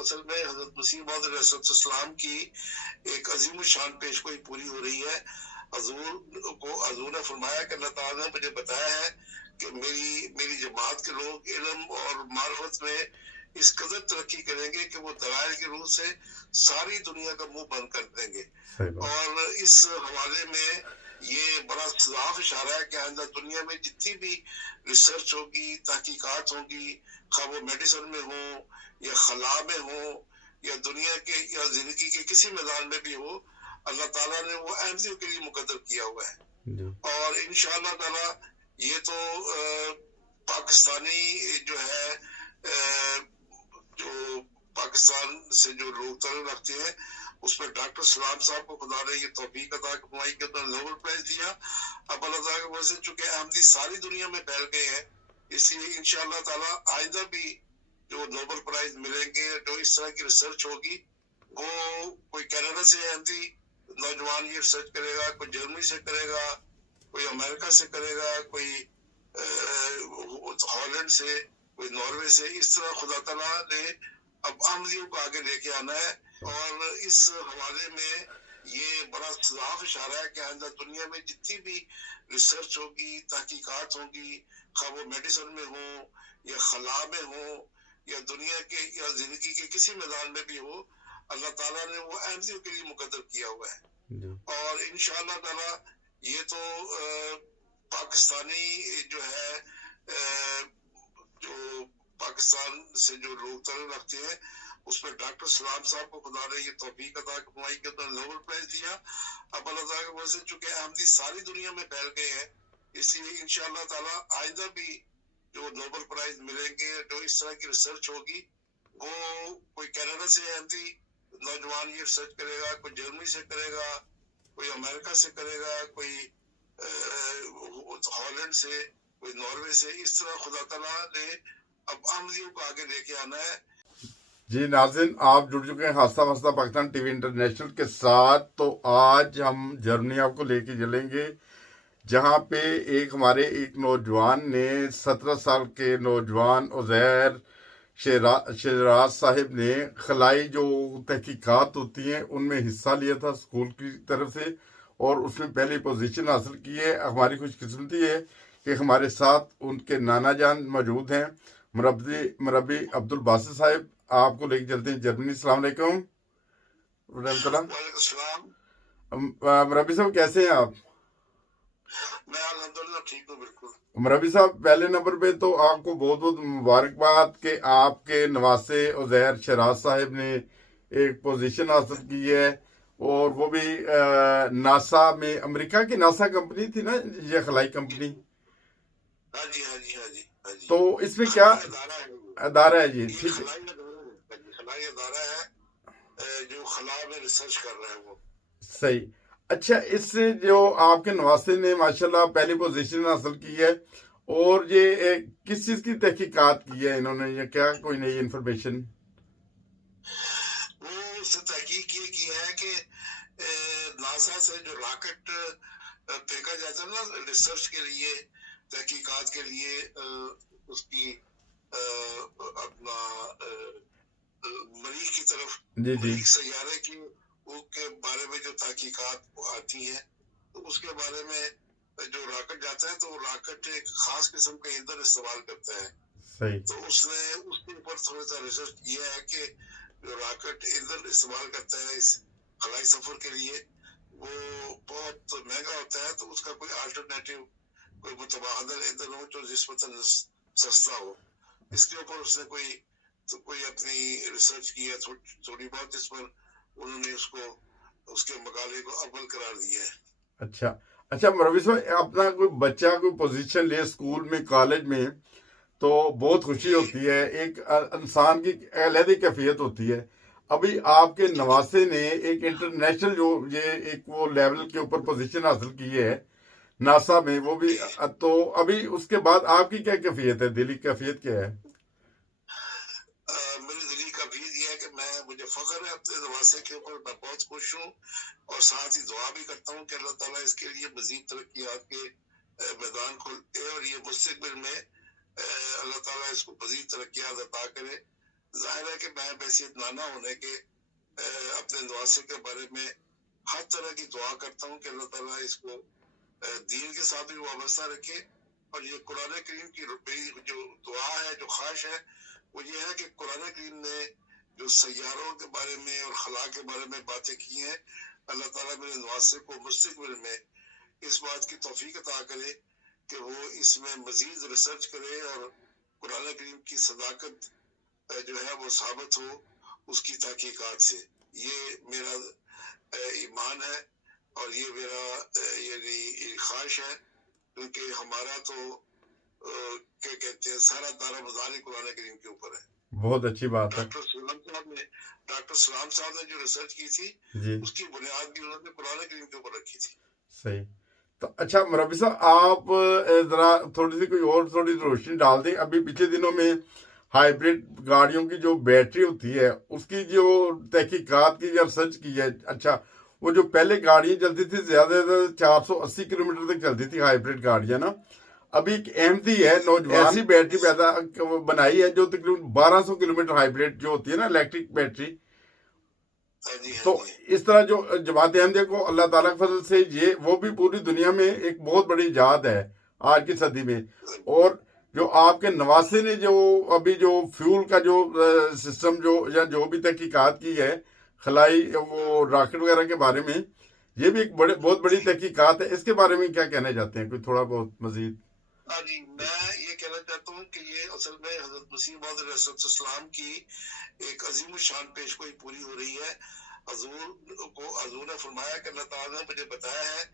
اصل میں حضرت مسیح موعود علیہ السلام کی ایک عظیم الشان پیش گوئی پوری ہو رہی ہے. حضور نے فرمایا کہ اللہ تعالیٰ نے مجھے بتایا ہے کہ میری جماعت کے لوگ علم اور معرفت میں اس قدر ترقی کریں گے کہ وہ دلائل کی روح سے ساری دنیا کا منہ بند کر دیں گے. اور اس حوالے میں یہ بڑا صاف اشارہ ہے کہ آئندہ دنیا میں جتنی بھی ریسرچ ہوگی، تحقیقات ہوگی، خواہ وہ میڈیسن میں ہوں یا خلا میں ہوں یا دنیا کے یا زندگی کے کسی میدان میں بھی ہو، اللہ تعالیٰ نے وہ احمدیوں کے لیے مقدر کیا ہوا ہے. اور انشاءاللہ تعالیٰ یہ تو پاکستانی جو ہے جو پاکستان سے جو لوگ تعلق رکھتے ہیں اس میں ڈاکٹر سلام صاحب کو خدا نے یہ توفیق عطا فرمائی کہ انہوں نے نوبل پرائز دیا. اب اللہ تعالیٰ کی وجہ سے چونکہ احمدی ساری دنیا میں پھیل گئے ہیں، اس لیے انشاءاللہ تعالیٰ آئندہ بھی جو نوبل پرائز ملیں گے، جو اس طرح کی ریسرچ ہوگی، وہ کوئی کینیڈا سے احمدی نوجوان یہ ریسرچ کرے گا، کوئی جرمنی سے کرے گا، کوئی امریکہ سے کرے گا، کوئی ہالینڈ سے، کوئی ناروے سے. اس طرح خدا تعالیٰ نے اب احمدیوں کو آگے لے کے آنا ہے. اور اس حوالے میں یہ بڑا صاف اشارہ ہے کہ آئندہ دنیا میں جتنی بھی ریسرچ ہوگی، تحقیقات ہوگی، خواہ وہ میڈیسن میں ہوں یا خلا میں ہوں یا دنیا کے یا زندگی کے کسی میدان میں بھی ہو، اللہ تعالیٰ نے وہ احمدیوں کے لیے مقدر کیا ہوا ہے. اور انشاءاللہ تعالیٰ یہ تو پاکستانی جو ہے جو پاکستان سے جو لوگ تعلق رکھتے ہیں اس میں ڈاکٹر سلام صاحب کو خدا نے یہ توفیق عطا فرمائی کہ انہوں نے نوبل پرائز دیا. اب اللہ تعالیٰ کی وجہ سے چونکہ احمدی ساری دنیا میں پھیل گئے ہیں، اس لیے انشاءاللہ تعالیٰ آئندہ بھی جو نوبل پرائز ملیں گے، جو اس طرح کی ریسرچ ہوگی، وہ کوئی کینیڈا سے احمدی نوجوان یہ ریسرچ کرے گا، کوئی جرمنی سے کرے گا، کوئی امریکہ سے کرے گا، کوئی ہالینڈ سے، کوئی ناروے سے. اس طرح خدا تعالیٰ نے اب احمدیوں کو آگے لے کے آنا ہے. جی ناظرین، آپ جڑ چکے ہیں ہاستہ واسطہ پاکستان ٹی وی انٹرنیشنل کے ساتھ. تو آج ہم جرمنی آپ کو لے کے چلیں گے، جہاں پہ ہمارے ایک نوجوان نے 17 سال کے نوجوان عزیر شیراز صاحب نے خلائی جو تحقیقات ہوتی ہیں ان میں حصہ لیا تھا اسکول کی طرف سے، اور اس میں پہلی پوزیشن حاصل کی ہے. ہماری خوش قسمتی ہے کہ ہمارے ساتھ ان کے نانا جان موجود ہیں، مربی عبدالباسط صاحب. آپ کو لے کے چلتے ہیں جرمنی. السلام علیکم ورحمۃ اللہ. وعلیکم السلام. مربی صاحب کیسے ہیں آپ؟ میں الحمدللہ ٹھیک ہوں. بالکل. مربی صاحب، پہلے نمبر پہ تو آپ کو بہت بہت مبارکباد کہ آپ کے نواسے عزیر شیراز صاحب نے ایک پوزیشن حاصل کی ہے، اور وہ بھی ناسا میں. امریکہ کی ناسا کمپنی تھی نا یہ خلائی کمپنی؟ ہاں جی ہاں جی ہاں جی ہاں جی. تو اس میں کیا ادارہ ہے جی؟ ٹھیک ہے، خلائی ادارہ ہے جو خلا میں ریسرچ کر رہا ہے وہ. صحیح. اچھا، اس سے جو آپ کے نواسے نے ماشاءاللہ پہلی پوزیشن حاصل کی ہے، اور یہ کس چیز کی تحقیقات کی ہے انہوں نے، یا کیا کوئی نئی انفارمیشن؟ وہ اس سے تحقیق یہ کی ہے کہ ناسا سے جو راکٹ پھینکا جاتا ہے نا ریسرچ کے لیے، تحقیقات کے لیے، اس کی اپنا مریخ کی طرف، جی مریخ سیارے کی کے بارے میں جو تحقیقات آتی ہیں، تو اس کے بارے میں جو راکٹ جاتا ہے تو وہ راکٹ ایک خاص قسم کا ایندھن استعمال کرتا ہے. صحیح. تو اس نے اس کے اوپر تھوڑا سا ریسرچ کیا ہے کہ جو راکٹ ایندھن استعمال کرتا ہے اس خلائی سفر کے لیے، وہ بہت مہنگا ہوتا ہے. تو اس کا کوئی آلٹرنیٹو، کوئی متبادل ایندھن ہو جو نسبتاً سستا ہو. اس کے اوپر اس نے کوئی اپنی ریسرچ کی ہے تھوڑی بہت، جس پر انہوں نے اس کے مقالے کو عمل قرار دیا ہے. اچھا مربی صاحب، اپنا کوئی بچہ کوئی پوزیشن لے اسکول میں، کالج میں، تو بہت خوشی ہوتی ہے. ایک انسان کی علیحدہ کیفیت ہوتی ہے. ابھی آپ کے نواسے نے ایک انٹرنیشنل جو یہ ایک وہ لیول کے اوپر پوزیشن حاصل کی ہے ناسا میں، وہ بھی. تو ابھی اس کے بعد آپ کی کیا کیفیت ہے، دلی کیفیت کیا ہے؟ میری دلی کیفیت یہ ہے کہ مجھے فخر ہے اپنے نواسے کے اوپر. میں بہت خوش ہوں، اور ساتھ ہی دعا بھی کرتا ہوں کہ اللہ تعالیٰ اس کے لیے مزید ترقیات کے میدان کھولتے، اور یہ مستقبل میں اللہ تعالیٰ اس کو مزید ترقیات عطا کرے. ظاہر ہے کہ میں بحیثیت نانا ہونے کے اپنے نواسے کے بارے میں ہر طرح کی دعا کرتا ہوں کہ اللہ تعالیٰ اس کو دین کے ساتھ بھی وابستہ رکھے. اور یہ قرآن کریم کی جو دعا ہے، جو خواہش ہے، وہ یہ ہے کہ قرآن کریم نے جو سیاروں کے بارے میں اور خلا کے بارے میں باتیں کی ہیں، اللہ تعالیٰ میرے نواسے کو مستقبل میں اس بات کی توفیق عطا کرے کہ وہ اس میں مزید ریسرچ کرے اور قرآن کریم کی صداقت جو ہے وہ ثابت ہو اس کی تحقیقات سے. یہ میرا ایمان ہے اور یہ میرا یعنی خواہش ہے، کیونکہ ہمارا تو کیا کہتے ہیں سارا دارا مدار قرآن کریم کے اوپر ہے. بہت اچھی بات ہے. ڈاکٹر سلام صاحب نے جو ریسرچ کی تھی جی اس کی بنیاد بھی انہوں نے قرآن کریم کے اوپر رکھی تھی. صحیح. تو اچھا مربی صاحب، آپ ذرا تھوڑی سی کوئی اور تھوڑی روشنی ڈال دیں. ابھی پچھلے دنوں میں ہائیبرڈ گاڑیوں کی جو بیٹری ہوتی ہے اس کی جو تحقیقات کی یا ریسرچ کی ہے. اچھا، وہ جو پہلے گاڑیاں چلتی تھی زیادہ سے زیادہ 480 کلومیٹر تک چلتی تھی ہائیبرڈ گاڑیاں نا. ابھی ایک احمدی ہے نوجوان ایسی بیٹری پیدا بنائی ہے جو تقریباً 1200 کلومیٹر ہائیبرڈ جو ہوتی ہے نا الیکٹرک بیٹری. تو اس طرح جو جماعت احمدیہ کو اللہ تعالیٰ کے فضل سے یہ وہ بھی پوری دنیا میں ایک بہت بڑی ایجاد ہے آج کی صدی میں. اور جو آپ کے نواسے نے جو ابھی جو فیول کا جو سسٹم جو یا جو بھی تحقیقات کی ہے خلائی وہ راکٹ وغیرہ کے بارے میں، یہ بھی ایک بہت بڑی تحقیقات ہے. اس کے بارے میں کیا کہنا چاہتے ہیں، کوئی تھوڑا بہت مزید؟ جی، میں یہ کہنا چاہتا ہوں کہ یہ اصل میں حضرت مسیح موعود علیہ السلام کی ایک عظیم الشان پیشگوئی پوری ہو رہی ہے. حضور نے فرمایا کہ اللہ تعالیٰ نے مجھے بتایا ہے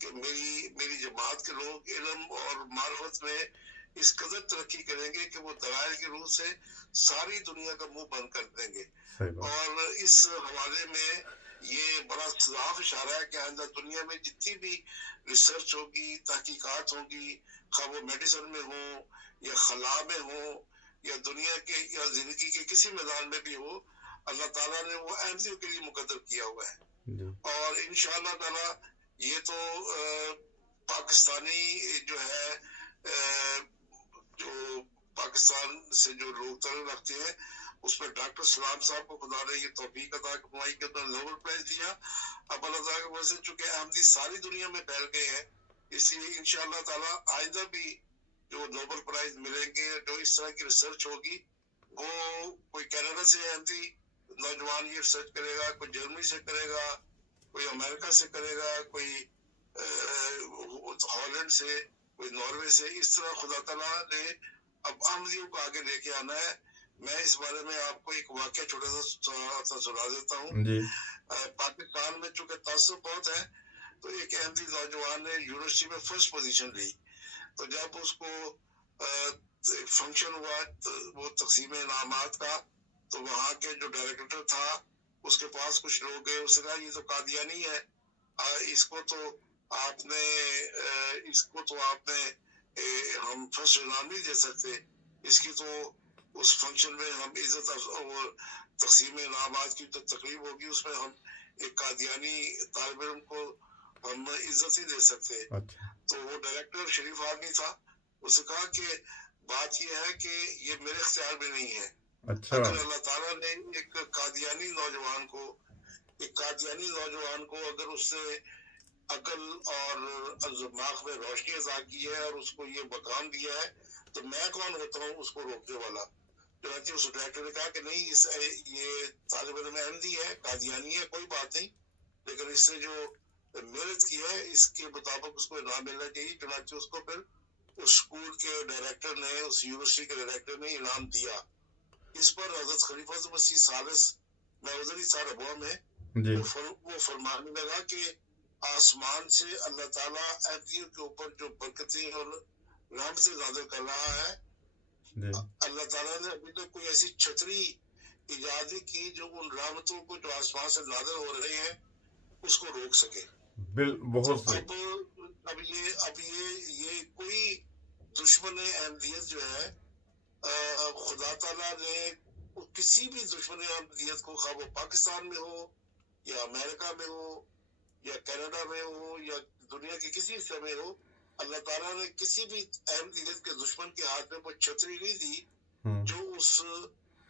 کہ میری جماعت کے لوگ علم اور معرفت میں اس قدر ترقی کریں گے کہ وہ دلائل کی روح سے ساری دنیا کا منہ بند کر دیں گے. اور اس حوالے میں یہ بڑا صاف اشارہ ہے کہ آئندہ دنیا میں جتنی بھی ریسرچ ہوگی، تحقیقات ہوگی، خواہ وہ میڈیسن میں ہو یا خلا میں ہو یا دنیا کے یا زندگی کے کسی میدان میں بھی ہو، اللہ تعالیٰ نے وہ احمدیوں کے لیے مقدر کیا ہوا ہے. اور انشاءاللہ تعالیٰ یہ تو پاکستانی جو ہے جو پاکستان سے جو لوگ تعلق رکھتے ہیں اس میں ڈاکٹر سلام صاحب کو خدا نے یہ توفیق عطا فرمائی کہ انہوں نے نوبل پرائز دیا. اب اللہ تعالیٰ کی وجہ سے چونکہ احمدی ساری دنیا میں پھیل گئے ہیں، اس لیے انشاءاللہ تعالیٰ آئندہ بھی جو نوبل پرائز ملیں گے، جو اس طرح کی ریسرچ ہوگی، وہ کوئی کینیڈا سے احمدی نوجوان یہ ریسرچ کرے گا، کوئی جرمنی سے کرے گا، کوئی امریکہ سے کرے گا، کوئی ہالینڈ سے، کوئی ناروے سے. اس طرح خدا تعالیٰ نے اب احمدیوں کو آگے لے کے آنا ہے. میں اس بارے میں آپ کو ایک واقعہ چھوٹا سا سنا دیتا ہوں. پاکستان میں چونکہ تعصب بہت ہے تو ایک احمدی نوجوان نے یونیورسٹی میں فرسٹ پوزیشن لی. تو جب اس کو فنکشن ہوا وہ تقسیم انعامات کا، تو وہاں کے جو ڈائریکٹر تھا اس کے پاس کچھ لوگ گئے، اس نے کہا یہ تو قادیانی ہے، اس کو تو آپ نے ہم فرسٹ انعام نہیں دے سکتے، اس کی تو اس فنکشن میں ہم عزت تقسیم انعامات کی تو تقریب ہوگی، اس میں ہم ایک قادیانی طالب علم کو ہم عزت نہیں دے سکتے. تو وہ ڈائریکٹر شریف آدمی تھا، اس نے کہا کہ بات یہ ہے کہ یہ میرے اختیار میں نہیں ہے. اگر اللہ تعالیٰ نے ایک قادیانی نوجوان کو اگر اس سے عقل اور دماغ میں روشنی عطا کی ہے اور اس کو یہ مقام دیا ہے، تو میں کون ہوتا ہوں اس کو روکنے والا. چنانچہ اس ڈائریکٹر نے کہا کہ نہیں، یہ طالب علم احمدی ہے، قادیانی ہے، کوئی بات نہیں، لیکن اس نے جو محنت کی ہے اس کے مطابق اس کو انعام ملنا چاہیے. چنانچہ اس کو پھر اس اسکول کے ڈائریکٹر نے، اس یونیورسٹی کے ڈائریکٹر نے انعام دیا. اس پر حضرت خلیفہ مسیح ثالث، میں ادھر ہی تھا ربوہ میں، وہ فرمانے لگا کہ آسمان سے اللہ تعالیٰ احمدیوں کے اوپر جو برکتیں اور رحمتیں نازل کر رہا ہے، اللہ تعالیٰ نے ابھی تک کوئی ایسی چھتری ایجاد کی جو ان رحمتوں کو جو آسمان سے نازل ہو رہے ہیں اس کو روک سکے. اب یہ کوئی دشمن احمدیت جو ہے، خدا تعالیٰ نے کسی بھی دشمن احمدیت کو، خواہ وہ پاکستان میں ہو یا امریکہ میں ہو یا کینیڈا میں ہو یا دنیا کے کسی حصے میں ہو، اللہ تعالیٰ نے کسی بھی احمدیت کے دشمن کے ہاتھ میں وہ چھتری نہیں دی جو اس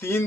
3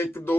1-2